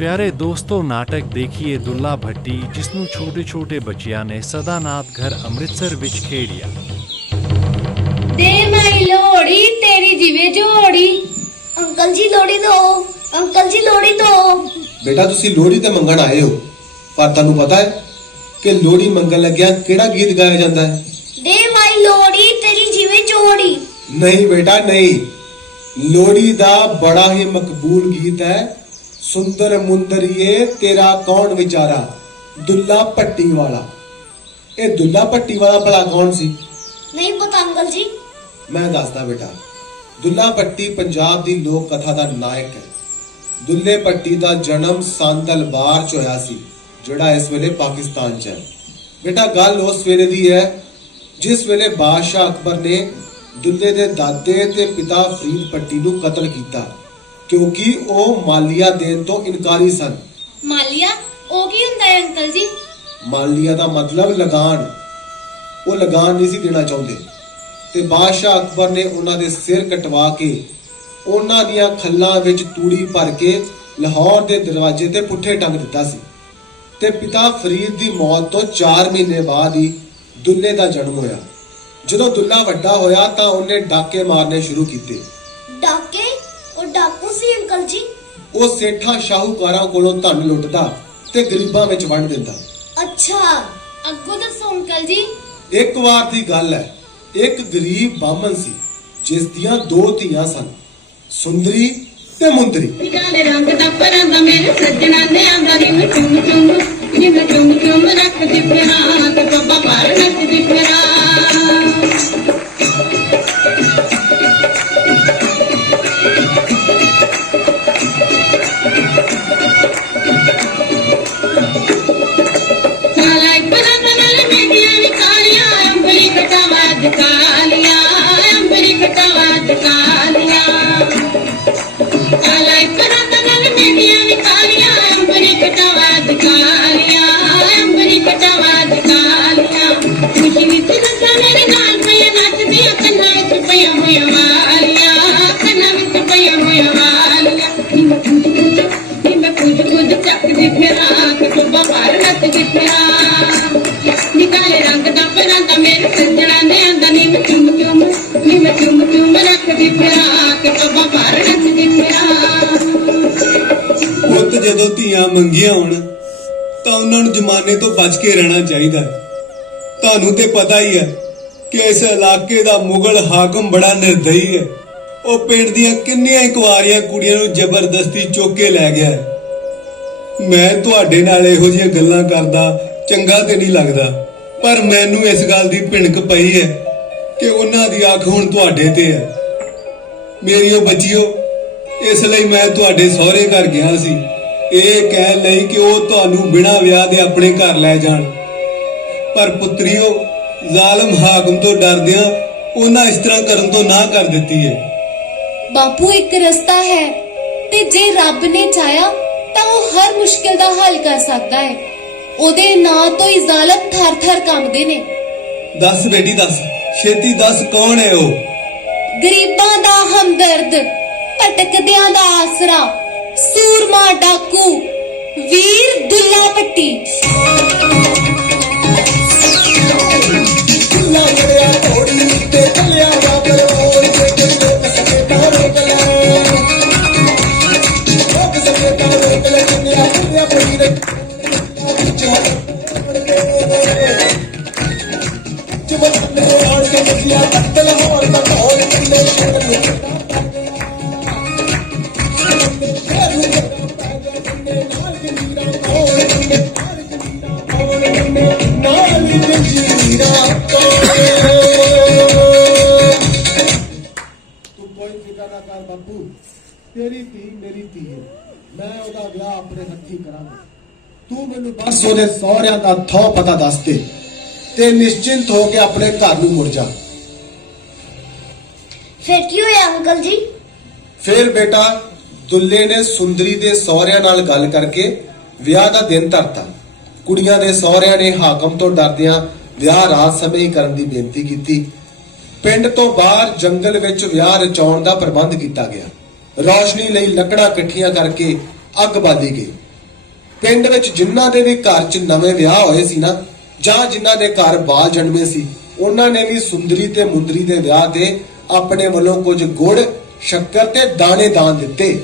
ਪਿਆਰੇ ਦੋਸਤੋ ਨਾਟਕ ਦੇਖੀਏ ਦੁੱਲਾ ਭੱਟੀ ਜਿਸ ਨੂੰ ਛੋਟੇ-ਛੋਟੇ ਬੱਚਿਆਂ ਨੇ ਸਦਾਨਾਥ ਘਰ ਅੰਮ੍ਰਿਤਸਰ ਵਿੱਚ ਖੇਡਿਆ ਦੇ ਮਾਈ ਲੋੜੀ ਤੇਰੀ ਜਿਵੇਂ ਜੋੜੀ। ਅੰਕਲ ਜੀ ਲੋੜੀ ਦੋ ਅੰਕਲ ਜੀ ਲੋੜੀ ਦੋ। ਬੇਟਾ ਤੁਸੀਂ ਲੋਹੜੀ ਤੇ ਮੰਗਣ ਆਏ ਹੋ ਪਰ ਤੁਹਾਨੂੰ ਪਤਾ ਹੈ ਕਿ ਲੋਹੜੀ ਮੰਗਣ ਲੱਗਿਆ ਕਿਹੜਾ ਗੀਤ ਗਾਇਆ ਜਾਂਦਾ ਹੈ? ਦੇ ਮਾਈ ਲੋੜੀ ਤੇਰੀ ਜਿਵੇਂ ਜੋੜੀ। ਨਹੀਂ ਬੇਟਾ ਨਹੀਂ। ਲੋਹੜੀ ਦਾ ਬੜਾ ਹੀ ਮਕਬੂਲ ਗੀਤ ਹੈ ਸੁੰਦਰ ਮੁੰਦਰੀਏ ਤੇਰਾ ਕੌਣ ਵਿਚਾਰਾ? ਦੁੱਲਾ ਪੱਟੀ ਵਾਲਾ। ਇਹ ਦੁੱਲਾ ਪੱਟੀ ਵਾਲਾ ਭਲਾ ਕੌਣ ਸੀ? ਨਹੀਂ ਪਤਾ ਅੰਕਲ ਜੀ। ਮੈਂ ਦੱਸਦਾ ਬੇਟਾ ਦੁੱਲਾ ਪੱਟੀ ਪੰਜਾਬ ਦੀ ਲੋਕ ਕਥਾ ਦਾ ਨਾਇਕ ਹੈ। ਦੁੱਲੇ ਪੱਟੀ ਦਾ ਜਨਮ ਸੰਦਲਬਾਰ ਚ ਹੋਇਆ ਸੀ ਜਿਹੜਾ ਇਸ ਵੇਲੇ ਪਾਕਿਸਤਾਨ ਚ ਹੈ। ਬੇਟਾ ਗੱਲ ਉਸ ਵੇਲੇ ਦੀ ਹੈ ਜਿਸ ਵੇਲੇ ਬਾਦਸ਼ਾਹ ਅਕਬਰ ਨੇ ਦੁੱਲੇ ਦੇ ਦਾਦੇ ਤੇ ਪਿਤਾ ਫਰੀਦ ਪੱਟੀ ਨੂੰ ਕਤਲ ਕੀਤਾ। ਕਿਉਂਕਿ ਉਹ ਮਾਲੀਆ ਦੇਣ ਤੋਂ ਇਨਕਾਰੀ ਸਨ। ਮਾਲੀਆ? ਉਹ ਕੀ ਹੁੰਦਾ ਹੈ ਅੰਕਲ ਜੀ? ਮਾਲੀਆ ਦਾ ਮਤਲਬ ਲਗਾਨ। ਉਹ ਲਗਾਨ ਨਹੀਂ ਸੀ ਦੇਣਾ ਚਾਹੁੰਦੇ। ਤੇ ਬਾਦਸ਼ਾਹ ਅਕਬਰ ਨੇ ਉਹਨਾਂ ਦੇ ਸਿਰ ਕਟਵਾ ਕੇ ਉਹਨਾਂ ਦੀਆਂ ਖੱਲਾਂ ਵਿੱਚ ਤੂੜੀ ਭਰ ਕੇ ਲਾਹੌਰ ਦੇ ਦਰਵਾਜ਼ੇ ਤੇ ਪੁੱਠੇ ਟੰਗ ਦਿੱਤਾ ਸੀ। ਤੇ ਪਿਤਾ ਫਰੀਦ ਦੀ ਮੌਤ ਤੋਂ 4 ਮਹੀਨੇ ਬਾਅਦ ਹੀ ਦੁੱਲੇ ਦਾ ਜਨਮ ਹੋਇਆ। ਜਦੋਂ ਦੁੱਲਾ ਵੱਡਾ ਹੋਇਆ ਤਾਂ ਉਹਨੇ ਡਾਕੇ ਮਾਰਨੇ ਸ਼ੁਰੂ ਕੀਤੇ। ਡਾਕੇ? ਡਾਕੂ ਸੀ ਅੰਕਲ ਜੀ? ਉਹ ਸੇਠਾਂ ਸ਼ਾਹੂਕਾਰਾਂ ਕੋਲੋਂ ਧਨ ਲੁੱਟਦਾ ਤੇ ਗਰੀਬਾਂ ਵਿੱਚ ਵੰਡ ਦਿੰਦਾ। ਅੱਛਾ ਅੱਗੋਂ ਦੱਸੋ ਅੰਕਲ ਜੀ। ਇੱਕ ਵਾਰ ਦੀ ਗੱਲ ਹੈ ਇੱਕ ਗਰੀਬ ਬਾਮਨ ਸੀ ਜਿਸ ਦੀਆਂ ਦੋ ਧੀਆਂ ਸਨ ਸੁੰਦਰੀ ਤੇ ਮੁੰਦਰੀ। ਕਾਲੇ ਰੰਗ ਦਾ ਪਰਾਂਦਾ ਮੇਰੇ ਸੱਜਣਾ ਨੇ ਆਂਦਾ ਨੀ ਮੈਂ ਚੁੰਮ ਚੁੰਮ ਨੀ ਮੈਂ ਚੁੰਮ ਚੁੰਮ ਰੱਖਦੀ ਫਿਰਾਂ ਪੁੱਤ ਜਦੋਂ ਧੀਆਂ ਮੰਗੀਆਂ ਹੋਣ, ਤਾਂ ਉਹਨਾਂ ਨੂੰ ਜ਼ਮਾਨੇ ਤੋਂ ਬਚ ਕੇ ਰਹਿਣਾ ਚਾਹੀਦਾ ਹੈ। ਤੁਹਾਨੂੰ ਤੇ ਪਤਾ ਹੀ ਹੈ ਕਿ ਇਸ ਇਲਾਕੇ ਦਾ ਮੁਗਲ ਹਾਕਮ ਬੜਾ ਨਿਰਦਈ ਹੈ। ਉਹ ਪਿੰਡ ਦੀਆਂ ਕਿੰਨੀਆਂ ਕੁਆਰੀਆਂ ਕੁੜੀਆਂ ਨੂੰ ਜ਼ਬਰਦਸਤੀ ਚੁੱਕ ਕੇ ਲੈ ਗਿਆ ਹੈ। ਮੈਂ ਤੁਹਾਡੇ ਨਾਲ ਇਹੋ ਜਿਹੀਆਂ ਗੱਲਾਂ ਕਰਦਾ ਚੰਗਾ ਤੇ ਨਹੀਂ ਲੱਗਦਾ, ਪਰ ਮੈਨੂੰ ਇਸ ਗੱਲ ਦੀ ਭਿਣਕ ਪਈ ਹੈ ਕਿ ਉਹਨਾਂ ਦੀ ਅੱਖ ਹੁਣ ਤੁਹਾਡੇ ਤੇ ਹੈ। ਮੇਰੀਓ ਬੱਚਿਓ ਇਸ ਲਈ ਮੈਂ ਤੁਹਾਡੇ ਸਹੁਰੇ ਘਰ ਗਿਆ ਸੀ। ਇਹ ਕਹਿ ਲਈ ਕਿ ਉਹ ਤੁਹਾਨੂੰ ਬਿਨਾਂ ਵਿਆਹ ਦੇ ਆਪਣੇ ਘਰ ਲੈ ਜਾਣ। ਪਰ ਪੁੱਤਰਿਓ ਜ਼ਾਲਮ ਹਾਕਮ ਤੋਂ ਡਰਦਿਆਂ ਉਹਨਾਂ ਇਸ ਤਰ੍ਹਾਂ ਕਰਨ ਤੋਂ ਨਾ ਕਰ ਦਿੱਤੀ ਹੈ ਬਾਪੂ ਇੱਕ ਰਸਤਾ ਹੈ ਤੇ ਜੇ ਰੱਬ ਨੇ ਚਾਹਿਆ ਤਾਂ ਉਹ ਹਰ ਮੁਸ਼ਕਿਲ ਦਾ ਹੱਲ ਕਰ ਸਕਦਾ ਹੈ ਉਹਦੇ ਨਾਂ ਤੋਂ ਹੀ ਜ਼ਾਲਮ ਥਰ-ਥਰ ਕੰਬਦੇ ਨੇ। ਦੱਸ ਬੇਟੀ ਦੱਸ। ਛੇਤੀ ਦੱਸ ਕੌਣ ਹੈ ਉਹ? ਗਰੀਬਾਂ ਦਾ ਹਮਦਰਦ ਭਟਕਦਿਆਂ ਦਾ ਆਸਰਾ ਸੂਰਮਾ ਡਾਕੂ ਵੀਰ ਦੁੱਲਾ ਪੱਟੀ ਤੂੰ ਬਾਪੂ ਤੇਰੀ ਧੀ ਮੇਰੀ ਧੀ ਹੈ। ਮੈਂ ਉਹਦਾ ਵਿਆਹ ਆਪਣੇ ਹੱਥੀਂ ਕਰਾਂਗਾ। ਤੂੰ ਮੈਨੂੰ ਬਸ ਉਹਦੇ ਸਹੁਰਿਆਂ ਦਾ ਥੋ ਪਤਾ ਦੱਸ ਦੇ ਤੇ ਨਿਸ਼ਚਿੰਤ ਹੋ ਕੇ ਆਪਣੇ ਘਰ ਨੂੰ ਮੁੜ ਜਾ। ਫਿਰ ਕੀ ਹੋਇਆ ਅੰਕਲ ਜੀ? ਫਿਰ ਬੇਟਾ ਦੁੱਲੇ ਨੇ ਸੁੰਦਰੀ ਦੇ ਸਹੁਰਿਆਂ ਨਾਲ ਗੱਲ ਕਰਕੇ ਵਿਆਹ ਦਾ ਦਿਨ ਧਰਤਾ। ਕੁੜੀਆਂ ਦੇ ਸਹੁਰਿਆਂ ਨੇ ਹਾਕਮ ਤੋਂ ਡਰਦਿਆਂ ਵਿਆਹ ਰਾਤ ਸਮੇਂ ਹੀ ਕਰਨ ਦੀ ਬੇਨਤੀ ਕੀਤੀ। ਪਿੰਡ ਤੋਂ ਬਾਹਰ ਜੰਗਲ ਵਿੱਚ ਵਿਆਹ ਰਚਾਉਣ ਦਾ ਪ੍ਰਬੰਧ ਕੀਤਾ ਗਿਆ। ਰੌਸ਼ਨੀ ਲਈ ਲੱਕੜਾਂ ਇਕੱਠੀਆਂ ਕਰਕੇ ਅੱਗ ਬਾਲੀ ਗਈ। ਪਿੰਡ ਵਿੱਚ ਜਿਨ੍ਹਾਂ ਦੇ ਵੀ ਘਰ 'ਚ ਨਵੇਂ ਵਿਆਹ ਹੋਏ ਸੀ ਨਾ, ਜਾਂ ਜਿਨ੍ਹਾਂ ਦੇ ਘਰ ਬਾਲ ਜਨਮੇ ਸੀ, ਉਹਨਾਂ ਨੇ ਵੀ ਸੁੰਦਰੀ ਤੇ ਮੁੰਦਰੀ ਦੇ ਵਿਆਹ ਤੇ ਆਪਣੇ ਵੱਲੋਂ ਕੁਝ ਗੁੜ, ਸ਼ੱਕਰ ਤੇ ਦਾਣੇ ਦਾਨ ਦਿੱਤੇ।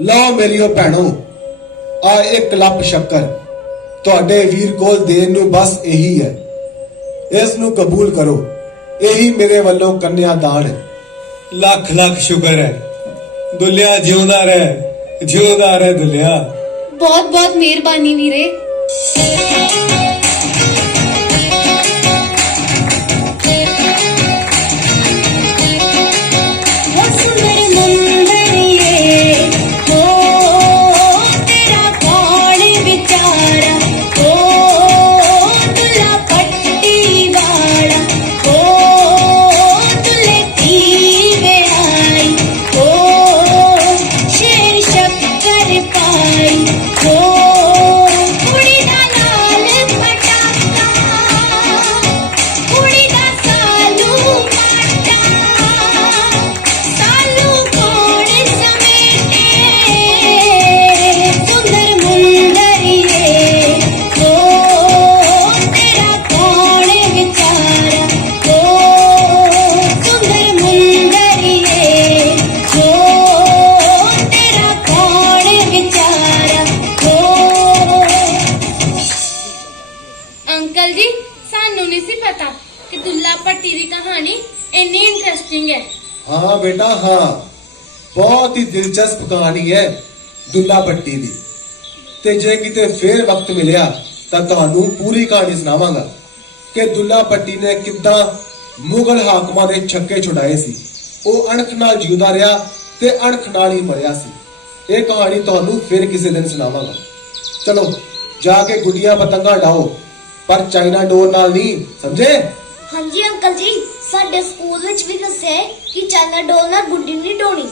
ਲਓ ਮੇਰੀਓ ਭੈਣੋ, ਆ ਇੱਕ ਲੱਪ ਸ਼ੱਕਰ। ਤੁਹਾਡੇ ਵੀਰ ਕੋਲ ਦੇਣ ਨੂੰ ਬਸ ਇਹੀ ਹੈ। ਇਸ ਨੂੰ ਕਬੂਲ ਕਰੋ। ਇਹੀ ਮੇਰੇ ਵੱਲੋਂ ਕੰਨਿਆ ਦਾਨ ਹੈ। ਲੱਖ ਲੱਖ ਸ਼ੁਕਰ ਹੈ। ਦੁੱਲਿਆ ਜਿਉਂਦਾ ਰਹਿ ਜਿਉਂਦਾ ਰਹਿ ਦੁਲਿਆ। ਬਹੁਤ ਬਹੁਤ ਮਿਹਰਬਾਨੀ ਵੀਰੇ। ਹਾਂ ਬੇਟਾ, ਹਾਂ। ਬਹੁਤ ਹੀ ਦਿਲਚਸਪ ਕਹਾਣੀ ਹੈ ਦੁੱਲਾ ਭੱਟੀ ਦੀ। ਤੇ ਜੇ ਕਿਤੇ ਫੇਰ ਵਕਤ ਮਿਲਿਆ, ਤਾਂ ਤੁਹਾਨੂੰ ਪੂਰੀ ਕਹਾਣੀ ਸੁਣਾਵਾਂਗਾ ਕਿ ਦੁੱਲਾ ਭੱਟੀ ਨੇ ਕਿੱਦਾਂ ਮੁਗਲ ਹਾਕਮਾਂ ਦੇ ਛੱਕੇ ਛੁਡਾਏ ਸੀ। ਉਹ ਅਣਖ ਨਾਲ ਜਿਉਂਦਾ ਰਿਹਾ ਤੇ ਅਣਖ ਨਾਲ ਹੀ ਮਰਿਆ ਸੀ। ਇਹ ਕਹਾਣੀ ਤੁਹਾਨੂੰ ਫਿਰ ਕਿਸੇ ਦਿਨ ਸੁਣਾਵਾਂਗਾ। ਚਲੋ, ਜਾ ਕੇ ਗੁੱਡੀਆਂ, ਪਤੰਗਾਂ ਡਾਓ ਪਰ ਚਾਈਨਾ ਡੋਰ ਨਾਲ ਨਹੀਂ, ਸਮਝੇ? ਹਾਂਜੀ, ਅੰਕਲ ਜੀ, ਸਾਡੇ ਸਕੂਲ ਵਿੱਚ ਵੀ ਦੱਸਿਆ ਹੈ ਕਿ ਚਾਈਨਾ ਡੋਲ ਨਾਲ ਗੁੱਡੀ ਨਹੀਂ ਡੋਣੀ।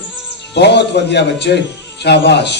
ਬਹੁਤ ਵਧੀਆ ਬੱਚੇ, ਸ਼ਾਬਾਸ਼।